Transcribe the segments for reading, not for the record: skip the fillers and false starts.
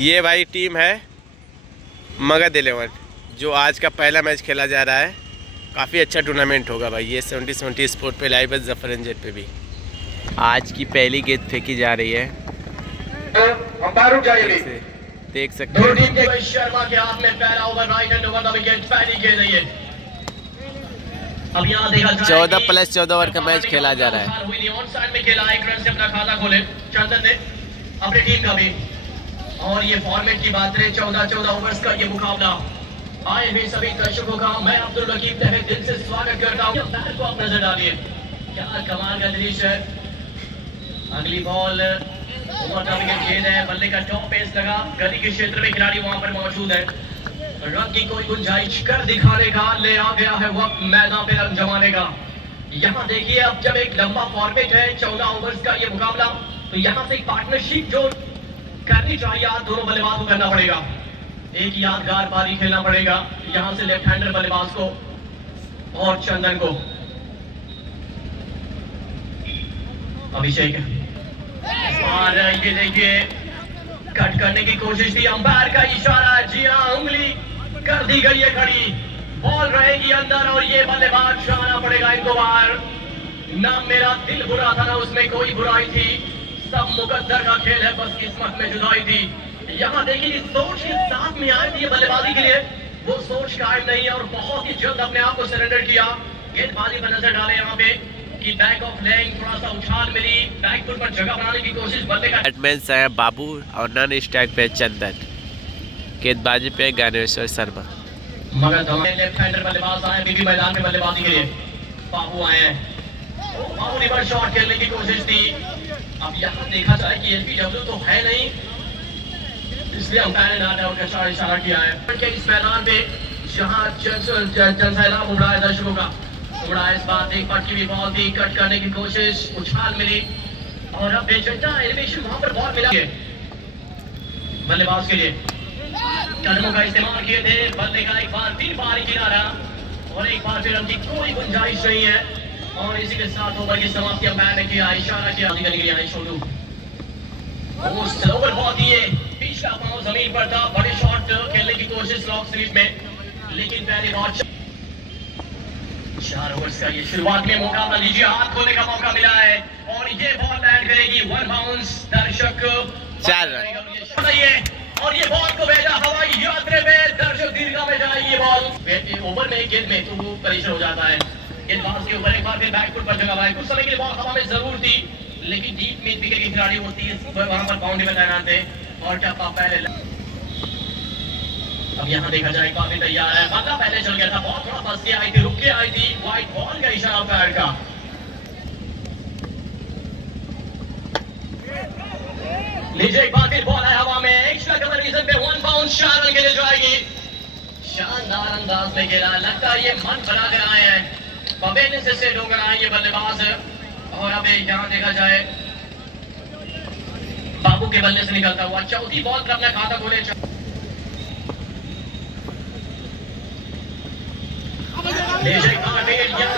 ये भाई टीम है मगध 11 जो आज का पहला मैच खेला जा रहा है। काफ़ी अच्छा टूर्नामेंट होगा भाई। ये 70-70 स्पोर्ट पे लाइव है, जफर एंड जेट पे भी। आज की पहली गेंद फेंकी जा रही है, देख सकते हैं। शर्मा के हाथ में पहला over, right hand over, wicket पहली गेंद है ये। अब यहाँ देखा 14+14 ओवर का मैच खेला जा रहा है। ऑन साइड में खेला, एक रन से अपना खाता खोले चंदन ने अपनी टीम का भी। और ये फॉर्मेट की बात करें, 14-14 ओवर्स का ये मुकाबला। आए हुए सभी दर्शकों का मैं अब्दुल रकीब तहे दिल से स्वागत करता हूँ। बैट को आप नजर डालिए, क्या कमाल का दृश्य है। अगली बॉल ओवर का विकेट गेंद है, बल्ले का टॉप पेस लगा, गली के क्षेत्र में खिलाड़ी वहां पर मौजूद है। रन की कोई गुंजाइश कर दिखाने का ले आ गया है वक्त मैदान पे रन जमाने का। यहाँ देखिए, अब जब एक लंबा फॉर्मेट है 14 ओवर्स का ये मुकाबला, तो यहाँ से एक पार्टनरशिप जो करनी चाहिए आज दोनों बल्लेबाज को करना पड़ेगा। एक यादगार पारी खेलना पड़ेगा यहाँ से लेफ्ट हैंडर बल्लेबाज को और चंदन को। अभिषेक और ये देखिए कट करने की कोशिश थी, अंपायर का इशारा, जी हाँ उंगली कर दी गई है खड़ी। बॉल रहेगी अंदर और ये बल्लेबाज जाना पड़ेगा इनको बाहर। ना मेरा दिल बुरा था, ना उसमें कोई बुराई थी, सब मुकद्दर का खेल है, बस किस्मत में जुदाई थी। यहाँ देखिए इस सोच के साथ में आए थे बल्लेबाजी के लिए, वो सोच कायम नहीं है और बहुत ही जल्द अपने आप को सरेंडर किया। गेंदबाजी पर नजर डाले यहाँ पे कि बैक ऑफ लेग थोड़ा सा उछाल मिली, बैक फुट पर जगह बनाने की कोशिश बल्ले का। बैट्समैन है बाबू और नॉन स्ट्राइक पे चंदन, गेंदबाजी पे ज्ञानेश्वर शर्मा। मगर लेफ्ट हैंडर बल्लेबाज आए बीबी मैदान में बल्लेबाजी के लिए, बाबू आए हैं। बाबू रिवर्स शॉट खेलने की कोशिश थी। अब यहाँ देखा जाए कि एलबीडब्ल्यू तो है नहीं, इसलिए अंपायर ने नॉट आउट का इशारा किया है। इस मैदान पे जहाँ जनसैलाब उमड़ा है दर्शकों का, उमड़ा इस बात एक पटकी भी बॉल थी, कट करने की कोशिश, उछाल मिली और अब बेचैता एलिवेशन वहां पर बॉल मिला बल्लेबाज के लिए। कदमों का इस्तेमाल किए थे, बल्ले का एक बार फिर बाहरी किनारा और एक बार फिर उनकी कोई गुंजाइश नहीं है। और इसी के साथ ओवर की समाप्ति अंपायर ने किया, इशारा किया के लिए छोटू ओवर बॉल दिए, पिच का पांव जमीन पर था, बड़े शॉट खेलने की कोशिश लॉन्ग स्लिप में, लेकिन पहली बॉल 4 ओवर्स का ये शुरुआत में मौका था, लीजिए हाथ खोलने का मौका मिला है और ये बॉल लैंड करेगी 1 बाउंस। दर्शक 4 रन और ये बॉल को भेजा हवाई यात्रा में, दर्शक दीर्घा में जाएगी ये बॉल। ओवर में गेंद में तो वो परेशान हो जाता है, गेंदबाज के ऊपर एक बार फिर बैकफुट पर जगह है। कुछ समय के लिए बॉल हवा में जरूर थी, लेकिन डीप मिड विकेट के खिलाड़ी होती है वहां पर बाउंड्री में तैनात थे और टप्पा पहले। अब यहाँ देखा जाए काफी तैयार है, बल्ला पहले चल गया था, बॉल थोड़ा फंस के आई थी, रुक के आई थी, व्हाइट बॉल का इशारा अंपायर का। लीजिए एक बार फिर बॉल है हवा में, एक्स्ट्रा कवर रीजन पे 1 बाउंस 4 रन के लिए जाएगी। शानदार अंदाज में खेला, लगता है ये मन बना कर आए हैं, पवेलियन से सेट होकर आए ये बल्लेबाज। और अब यहाँ देखा जाए बाबू के बल्ले से निकलता हुआ चौथी बॉल पर अपना खाता खोले। यहाँ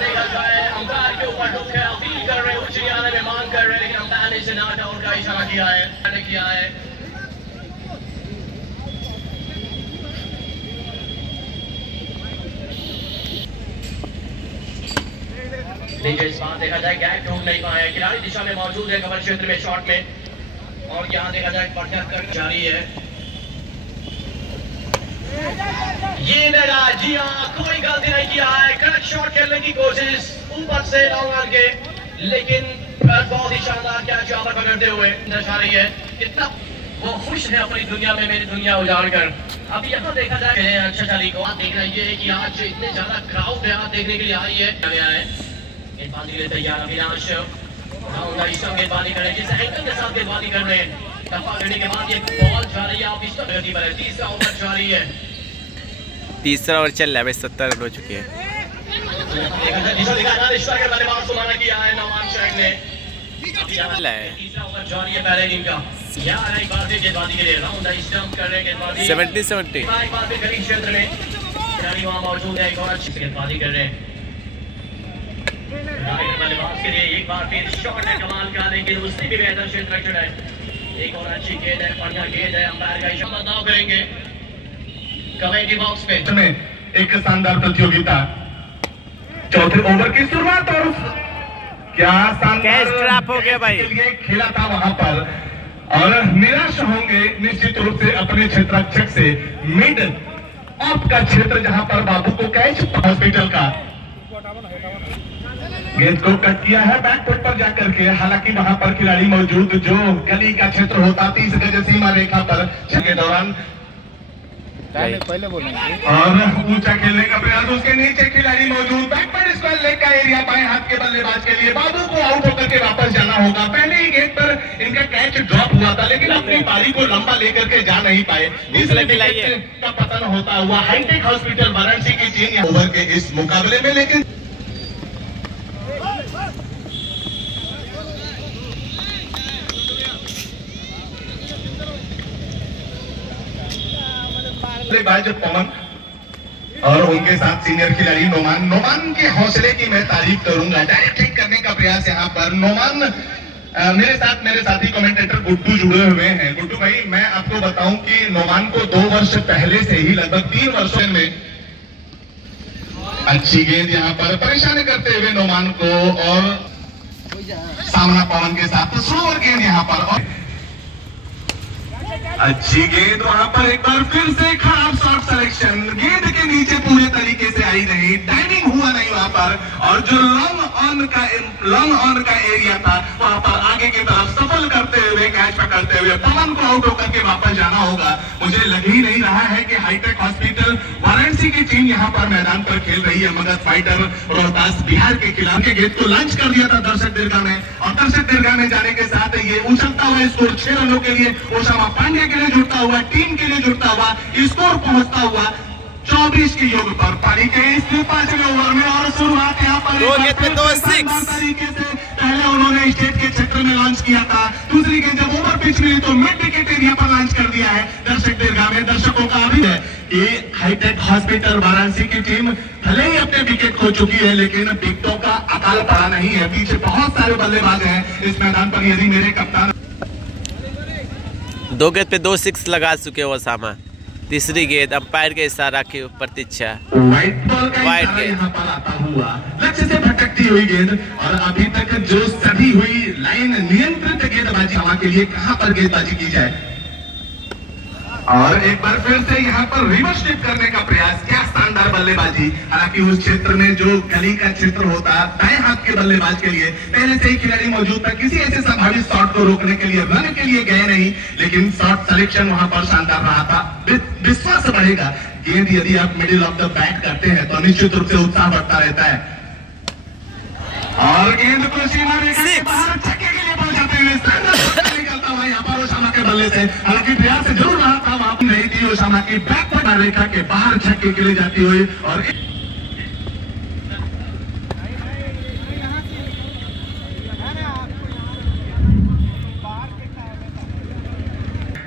देखा जाए अंपायर के ऊपर रुक है, अपील कर रहे, उच्च न्यायालय में मांग कर रहे, लेकिन अंपायर ने इसे नॉट आउट का इशारा किया है। इस बार देखा जाए गैप ढूंढ नहीं पाए, खिलाड़ी दिशा में मौजूद है कवर क्षेत्र में शॉट में। और यहाँ देखा जाए बढ़कर जारी है, ये लगा, जी हाँ कोई गलती नहीं किया है, करेक्ट शॉट खेलने की कोशिश ऊपर से लॉन्ग रन के, लेकिन बहुत ही शानदार कैच यहाँ पर पकड़ते हुए दर्शा रही है कितना वो खुश है अपनी दुनिया में, मेरी दुनिया उजाड़ कर। अब यहाँ देखा जाए अच्छा चाली को देख रही है कि आज इतने ज्यादा क्राउड है, आज देखने के लिए आई है। गेंदबाजी के लिए तैयार अविनाश, गेंदबाजी कर रहे हैं, जिस एंगल के साथ गेंदबाजी कर रहे हैं, टप्पा करने के बाद ये बॉल जा रही है, आप इस पर तीसरा ओवर जा रही है, तीसरा ओवर चल रहा है, 70 रन हो चुके हैं। बल्लेबाज को माना किया है नौमान शेख ने, तीसरा ओवर जा रही है पहले इनिंग का। यार एक बार फिर गेंदबाजी के लिए राउंड स्टंप कर रहे हैं, गेंदबाजी 70-70 एक बार फिर गली क्षेत्र में खिलाड़ी वहां मौजूद है, एक और अच्छी गेंदबाजी कर रहे हैं बल्लेबाज के लिए। एक बार फिर शॉट है कमाल का, लेकिन उससे भी बेहतर क्षेत्र है। एक और अच्छी गेंद है, बढ़िया गेंद है, अंपायर का इशारा बदलाव करेंगे कमेटी बॉक्स में। एक शानदार प्रतियोगिता, चौथे ओवर की शुरुआत और क्या कैच ड्रॉप हो गया भाई, खेला था वहां पर और निराश होंगे निश्चित रूप से अपने क्षेत्ररक्षक से। मिड ऑफ का क्षेत्र जहां पर बाबू को कैच हॉस्पिटल का गेंद को कट किया है बैकफुट पर जाकर के, हालांकि वहां पर खिलाड़ी मौजूद जो गली का क्षेत्र होता 30 गज सीमा रेखा पर के दौरान पहले बोलेंगे और ऊंचा खेलने का प्रयास, उसके नीचे खिलाड़ी मौजूद, बैकवर्ड स्क्वायर लेग का एरिया बाएं हाथ के बल्लेबाज के लिए। बाबू को आउट होकर के वापस जाना होगा। पहले ही गेंद पर इनका कैच ड्रॉप हुआ था लेकिन अपनी पारी को लंबा लेकर के जा नहीं पाए, इसलिए विकेट का पतन होता हुआ हाईटेक हॉस्पिटल वाराणसी की टीम ओवर के इस मुकाबले में। लेकिन बल्लेबाज पवन और उनके साथ सीनियर खिलाड़ी नोमान के हौसले की मैं तारीफ करूंगा। डायरेक्ट हिट करने का प्रयास यहाँ पर नोमान, मेरे साथ मेरे साथी कमेंटेटर गुड्डू जुड़े हुए हैं। गुड्डू भाई, मैं आपको बताऊं कि नोमान को 2 वर्ष पहले से ही लगभग 3 वर्षों में अच्छी गेंद यहाँ पर परेशान करते हुए नोमान को और सामना पवन के साथ स्लोअर गेंद यहाँ पर और अच्छी गेंद वहां पर एक बार फिर से खराब शॉट सिलेक्शन, गेंद के नीचे पूरे तरीके से आई नहीं, टाइमिंग हुआ नहीं वहां पर और जो लॉन्ग ऑन का एरिया था वहां पर आगे की तरफ सफल करते हुए कैच पकड़ते हुए पवन को आउट होकर के वापस जाना होगा। मुझे लग ही नहीं रहा है कि हाईटेक हॉस्पिटल वाराणसी की टीम यहाँ पर मैदान पर खेल रही है। मगध फाइटर रोहतास बिहार के खिलाफ के गेंद को लॉन्च कर दिया था दर्शक दीर्घा में और दर्शक दीर्घा में जाने के साथ ये उछलता हुआ स्कोर 6 रनों के लिए ओसामा पांड्या के लिए जुड़ता हुआ, टीम के लिए जुड़ता हुआ, स्कोर पहुंचता हुआ 24 के योग पर पारी के इस 5वें ओवर में। और शुरुआत यहाँ पर तरीके से पहले उन्होंने स्टेट के क्षेत्र में लॉन्च किया था, दूसरी गेंद जब ओवर पिच मिली तो मिड विकेट एरिया पर लॉन्च कर दिया है दर्शक दीर्घा में। दर्शकों का अभी है कि हाईटेक हॉस्पिटल वाराणसी की टीम भले ही अपने विकेट खो चुकी है लेकिन विकेटों का अकाल पड़ा नहीं है। पीछे बहुत सारे बल्लेबाज हैं इस मैदान पर। यदि मेरे कप्तान 2 गेंद पे 2 6 लगा चुके हो ओसामा। तीसरी गेंद अंपायर के इशारा की प्रतीक्षा, व्हाइट बॉल का इशारा यहाँ पर आता हुआ, लक्ष्य से भटकती हुई गेंद और अभी तक जो सभी हुई लाइन नियंत्रित गेंदबाजी हवा के लिए कहां पर गेंदबाजी की जाए और एक बार फिर से यहाँ पर रिवर्स स्टेप करने का प्रयास। क्या शानदार बल्लेबाजी, हालांकि उस क्षेत्र में जो गली का क्षेत्र होता दाएं हाथ के बल्लेबाज के लिए पहले से ही खिलाड़ी मौजूद था, किसी ऐसे संभावित शॉट को रोकने के लिए रन के लिए गए नहीं, लेकिन शॉट सिलेक्शन वहां पर शानदार रहा था। विश्वास बढ़ेगा, गेंद यदि आप मिडिल ऑफ द बैट करते हैं तो निश्चित रूप से उत्साह बढ़ता रहता है और गेंद को सीमा रेखा के बाहर छक्के के लिए पहुंच जाते हुए निकलता हुआ यहाँ पर ओसामा के बल्ले से, हालांकि प्रयास से जरूर रहा था, वहां नहीं थी ओसामा की बैकवर्ड रेखा के बाहर छक्के के लिए जाती हुई और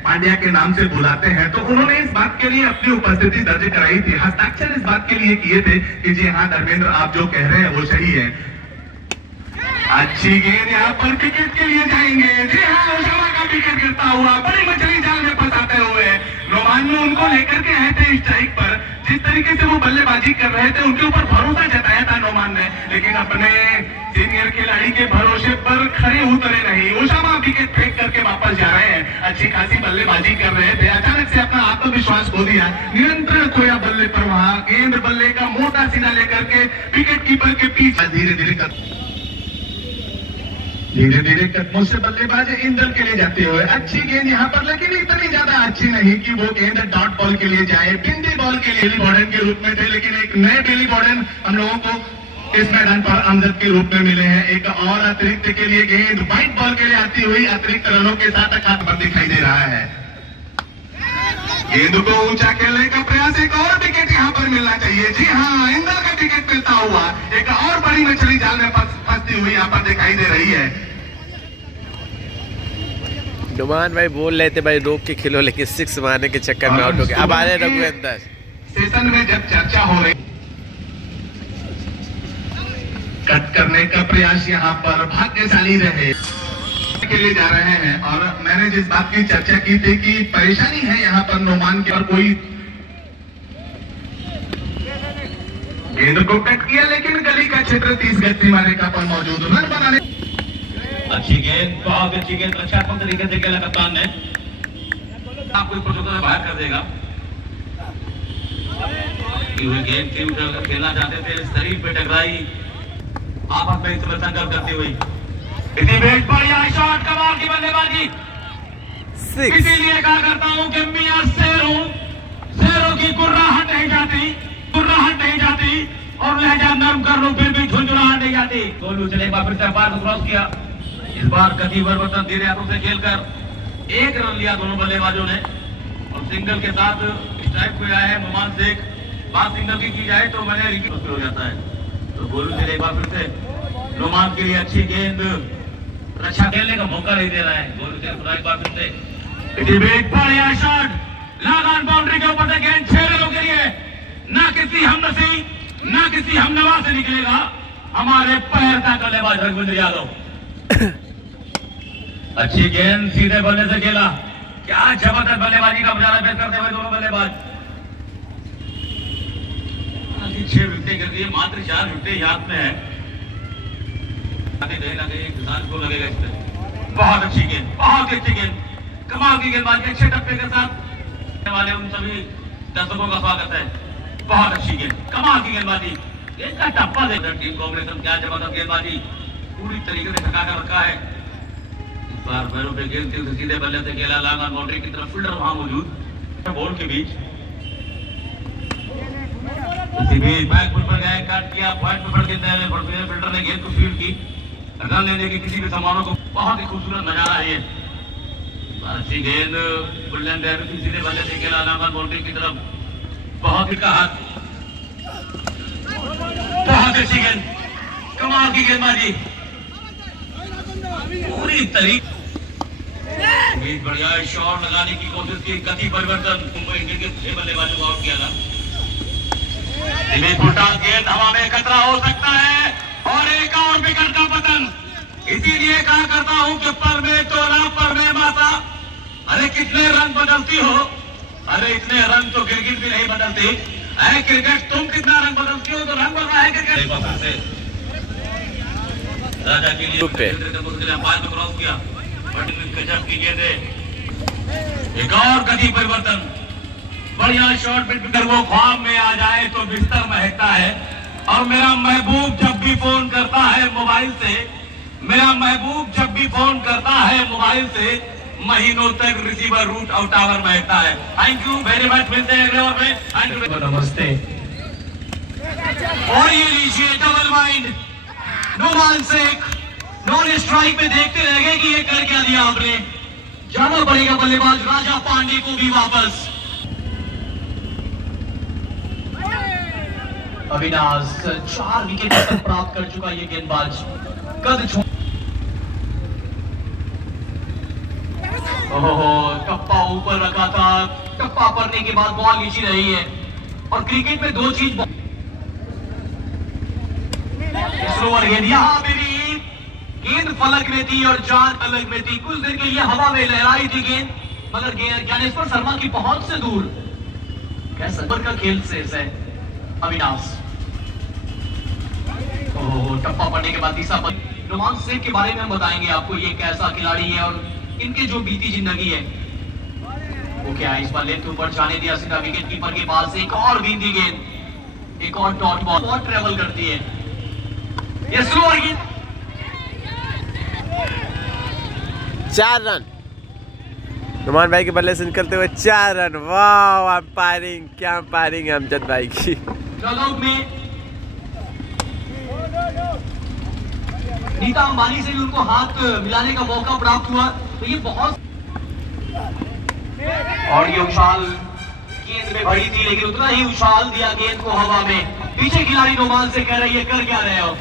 पांड्या के नाम से बुलाते हैं तो उन्होंने इस बात के लिए अपनी उपस्थिति दर्ज कराई थी, हस्ताक्षर इस बात के लिए किए थे कि जी हाँ धर्मेंद्र आप जो कह रहे हैं वो सही है। अच्छी गेंद यहाँ पर विकेट के लिए जाएंगे, जी हाँ ओसामा का विकेट गिरता हुआ बड़ी मछली जाल में फंसाते हुए नोमान में उनको लेकर के आए थे स्ट्राइक पर। जिस तरीके से वो बल्लेबाजी कर रहे थे उनके ऊपर भरोसा जताया था नोमान ने, लेकिन अपने सीनियर खिलाड़ी के भरोसे पर खड़े उतरे नहीं। ओसामा विकेट फेंक करके वापस जा रहे हैं, अच्छी खासी बल्लेबाजी कर रहे थे, अचानक से अपना आत्मविश्वास खो दिया, नियंत्रण खोया बल्ले पर। वहां गेंद बल्ले का मोटा सीना लेकर के विकेट कीपर के पीछे धीरे धीरे कदमों से बल्लेबाज इंदल के लिए जाते हुए अच्छी गेंद यहाँ पर, लेकिन इतनी ज्यादा अच्छी नहीं कि वो गेंद डॉट बॉल के लिए जाए, बिंदी बॉल के लिए बॉर्डन के रूप में थे, लेकिन एक नए बेली बॉर्डन हम लोगों को इस मैदान पर आमदद के रूप में मिले हैं। एक और अतिरिक्त के लिए गेंद व्हाइट बॉल के लिए आती हुई अतिरिक्त रनों के साथ अखात पर दिखाई दे रहा है। गेंद को ऊंचा खेलने का प्रयास, एक और विकेट यहाँ पर मिलना चाहिए। जी हाँ इंदल का विकेट मिलता हुआ एक और बड़ी मछली जाल में फंसती हुई यहाँ पर दिखाई दे रही है। नुमान भाई बोल रहे थे भाई रोक के खेलो, लेकिन 6 मारने के चक्कर में आउट हो गए। अब आ रहे रघुवेंद्र सेशन में जब चर्चा हो रही, कट करने का प्रयास यहाँ पर भाग्यशाली रहे खेले जा रहे हैं। और मैंने जिस बात की चर्चा की थी कि परेशानी है यहाँ पर नोमान की, और कोई गेंद को कट किया, लेकिन गली का क्षेत्र 30 गज सीमाने का पर मौजूद, रन बनाने। अच्छी गेंद, बहुत अच्छी गेंद, रक्षात्मक तरीके से खेला कप्तान ने, आपको इस प्रतियोगिता से बाहर कर देगा। गेंद के उधर खेलना चाहते थे, शरीर पे टकराई, आपस में इस संघर्ष करती हुई। बढ़िया शॉट, कमाल की बल्लेबाजी। इसीलिए कहा करता हूं कि मियां शेरों की गुर्राहट नहीं जाती और लहजा नरम कर लो फिर भी झुंझुनाहट नहीं जाती। गोलू चले एक बार फिर से अपार को क्रॉस किया, इस बार गति परिवर्तन धीरे हाथों से खेलकर 1 रन लिया दोनों बल्लेबाजों ने, और सिंगल के साथ स्ट्राइक पे आया है नुमान शेख। बात सिंगल की जाए तो मैंने रिकी हो जाता है, तो गोलू चले एक बार फिर से नुमान के लिए अच्छी गेंद, रक्षा खेलने का मौका नहीं दे रहा है गोलू चले एक बार फिर से। बढ़िया शॉट, लगान बाउंड्री के ऊपर से गेंद 6 रनों के लिए, ना किसी हमनसी ना किसी हमनवा से निकलेगा हमारे पैर का बल्लेबाज रघुवींद्र यादव। अच्छी गेंद सीधे बल्ले से खेला, क्या जबरदस्त बल्लेबाजी का मुजाहरा पेश करते हुए दोनों बल्लेबाज। 6 विकेटें गिर गई, मात्र 4 विकेटें हाथ में है, कहीं ना कहीं किसान को लगेगा इस पर। बहुत अच्छी गेंद, बहुत अच्छी गेंद, कमाल की गेंदबाजी, अच्छे टप्पे के साथ वाले उन सभी दर्शकों का स्वागत है। बहुत अच्छी गेंद, कमाल की गेंदबाजी, गेंद का टप्पा देखकर टीम कॉम्बिनेशन, क्या जबरदस्त गेंदबाजी, पूरी तरीके से थका कर रखा है। इस बार पैरों पे गेंद थी, सीधे बल्ले से खेला, लॉन्ग ऑन बाउंड्री की तरफ, फील्डर वहां मौजूद, बॉल के बीच बैक फुट पर गए, कट किया, पॉइंट पे पड़ के फील्डर ने गेंद को फील्ड की, रन लेने की किसी भी संभावना को, बहुत ही खूबसूरत नजारा है ये। अच्छी गेंद, बुल्लन सीधे बल्ले से खेला, लॉन्ग ऑन बाउंड्री की तरफ, बहुत ही का हाथ, बहुत अच्छी गेंद, कमाल की गेंदबाजी, पूरी तरीके बढ़िया शॉट लगाने की कोशिश की, गति परिवर्तन, मुंबई इंडियंस के 6 बल्लेबाजों को आउट किया था। गेंद हवा में खतरा हो सकता है और एक और विकेट का पतन। इसीलिए कहा करता हूं कि पर में तोला, पर में माता, अरे कितने रन बदलती हो, अरे इतने रन तो क्रिकेट भी नहीं बदलती है। क्रिकेट तुम कितना रन बदलती हो तो रन बदल रहा है क्रिकेट। राजा के लिए अंपायर को क्रॉस किया, गजब की गेंद, एक और गति परिवर्तन, बढ़िया शॉट, फिर वो ख्वाब में आ जाए तो बिस्तर महकता है। और मेरा महबूब जब भी फोन करता है मोबाइल से, मेरा महबूब जब भी फोन करता है मोबाइल से, महीनों तक रिसीवर रूट और टावर महकता है। थैंक यू वेरी मच, मिलते हैं अगले ओवर में। नमस्ते। और ये लीजिए double mind, Numan Shaikh non strike में देखते रह गए कि ये कर क्या दिया आपने। जाना पड़ेगा बल्लेबाज राजा पांडे को भी वापस। अविनाश 4 विकेट प्राप्त कर चुका ये गेंदबाज, कद ओहो, टप्पा ऊपर रखा था, टप्पा पड़ने के बाद बॉल नीचे रही है। और क्रिकेट में 2 चीज, स्लोअर गेंद, यहाँ पे भी गेंद फलक में थी और जान अलग में थी। कुछ देर के लिए हवा में लहराई थी गेंद, मगर ज्ञानेश्वर शर्मा की पहुंच से दूर। कैसा का खेल से है अविनाश। ओहो, टप्पा पड़ने के बाद तीसरा पद। नुमान शेख के बारे में हम बताएंगे आपको, ये कैसा खिलाड़ी है और इनके जो बीती जिंदगी है वो क्या है। इस बार लेफ्ट ऊपर जाने दिया, सीधा विकेट कीपर के पास, एक और गेंदी गेंद, एक और डॉट बॉल, और ट्रेवल करती है। ये स्लोअर गेंद, 4 रन नुमान भाई के बल्ले से निकलते हुए 4 रन। वाह, अंपायरिंग, क्या अंपायरिंग है अमजद भाई की। रनआउट में नीता अंबानी से भी उनको हाथ मिलाने का मौका प्राप्त हुआ, तो ये बहुत, और ये उछाल गेंद में भरी थी, लेकिन उतना ही उछाल दिया गेंद को हवा में। पीछे खिलाड़ी नुमान से कह रहे ये कर क्या रहे हो,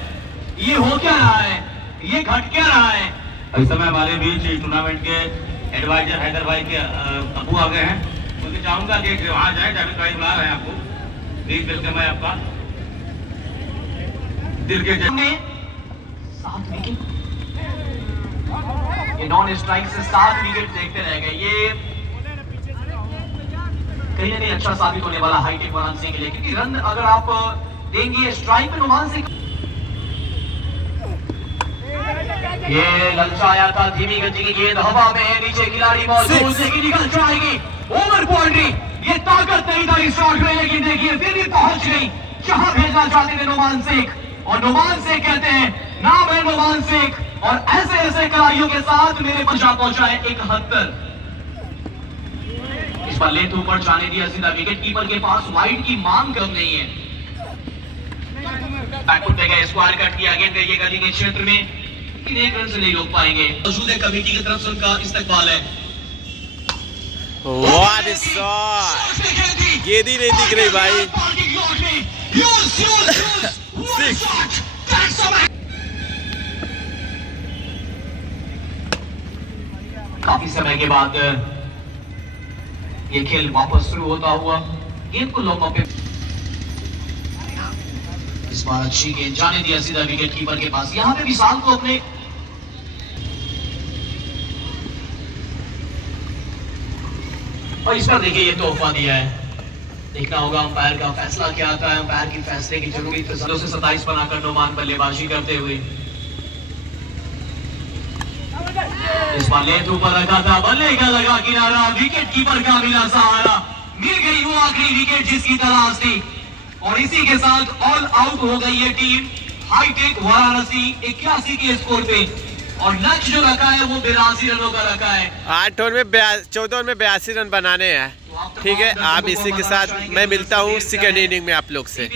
ये हो क्या रहा है, ये घट क्या रहा है। इस समय हमारे बीच टूर्नामेंट के एडवाइजर हैदर भाई के अबू आ गए हैं, उनसे चाहूंगा कि वहां जाए, जावेद भाई बुला रहे हैं आपको। प्लीज वेलकम है आपका। दिल के 7 विकेट ये नॉन स्ट्राइक से 7 विकेट देखते रह गए। ये कहीं ना कहीं अच्छा साबित होने वाला हाईटेक नुमान सिंह के लिए, क्योंकि रन अगर आप देंगे स्ट्राइक में नुमान सिंह, ये ललचाया था, धीमी गति की गेंद हवा में है, नीचे खिलाड़ी मौजूद, लेकिन निकल जाएगी ओवर बाउंड्री। ये ताकत नहीं था इस शॉट में, लेकिन देखिए फिर भी पहुंच गई जहां भेजना चाहते थे नुमान शेख। और नुमान शेख कहते हैं नाम है नुमान शेख, और ऐसे ऐसे खिलाड़ियों के साथ मेरे पंजाब पहुंचा है 71। इस बार लेथ ऊपर जाने दिया सीधा, विकेट कीपर के पास वाइड की मांग कम नहीं है। बैकफुट पे गए, स्क्वायर कट किया, गेंद गई गली के क्षेत्र में, एक रन से नहीं रोक पाएंगे। मौजूद है कमेटी की तरफ से उनका इस्तकबाल है। व्हाट शॉट, गेंद ही नहीं दिख रही भाई। काफी समय के बाद ये खेल वापस शुरू होता हुआ, गेंद को लॉन्ग पे इस बार अच्छी गेंद जाने दिया सीधा विकेट कीपर के पास। यहां पे विशाल को अपने और इस पर देखिए ये तोहफा दिया है, देखना होगा अंपायर का फैसला क्या आता है। अंपायर की फैसले की जरूरी से 27 बनाकर नुमान बल्लेबाजी करते हुए इस बार लेथ ऊपर रखा था, बल्ले का लगा किनारा, विकेट कीपर का मिला सहारा, मिल गई वो आखिरी विकेट जिसकी तलाश थी। और इसी के साथ ऑल आउट हो गई ये टीम हाईटेक वाराणसी 81 के स्कोर पे, और लक्ष्य जो रखा है वो 82 रनों का रखा है। 8 ओवर में 14 ओवर में 82 रन बनाने हैं। ठीक है, आप इसी के साथ मैं मिलता हूँ सेकेंड इनिंग में आप लोग से।